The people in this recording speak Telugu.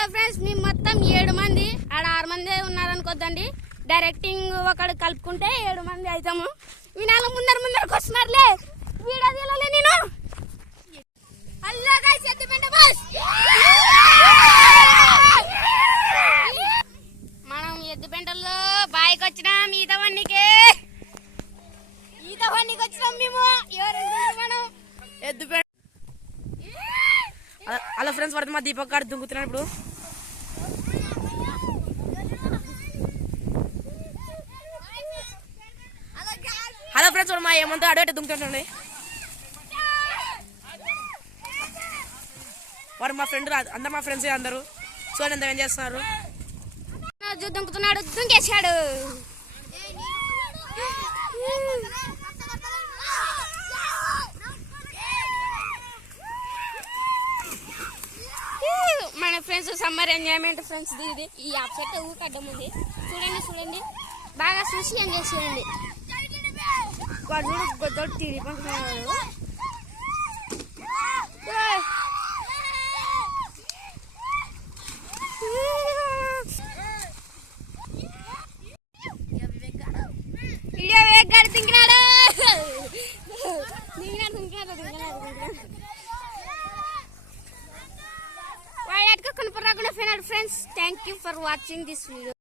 హలో ఫ్రెండ్స్, మేము మొత్తం 7 మంది, ఆడ 6 మంది ఉన్నారనుకోద్దండి. డైరెక్టింగ్ ఒకడు కలుపుకుంటే 7 మంది అవుతాము. వినాలి ముందరకు వస్తున్నారులే, వీడియో తీయాలే నేను. మనం ఎద్దుపెంటల్లో బాయికి వచ్చినాం ఈతవన్నీకి వచ్చినాం మేము. మనం ఎద్దుపెంట. హలో ఫ్రెండ్స్, పడుతుంది మా దీపక్ గారు దుంకుతున్నాడు ఇప్పుడు. హలో ఫ్రెండ్స్, మా ఏమంతా అడగట్టే దుంకుతుండే వాడు మా ఫ్రెండ్. అందరు మా ఫ్రెండ్స్ అందరు. చూడండి ఎంత ఏం చేస్తున్నారు. దుంకుతున్నాడు, దుంకేశాడు. మన ఫ్రెండ్స్ సమ్మర్ ఎంజాయ్మెంట్ ఫ్రెండ్స్ ఇది. ఈ అప్సెట్ ఊకడ్డం ఉంది. చూడండి బాగా చూసి ఎంజాయ్ చేయండి. Friends, thank you for watching this video.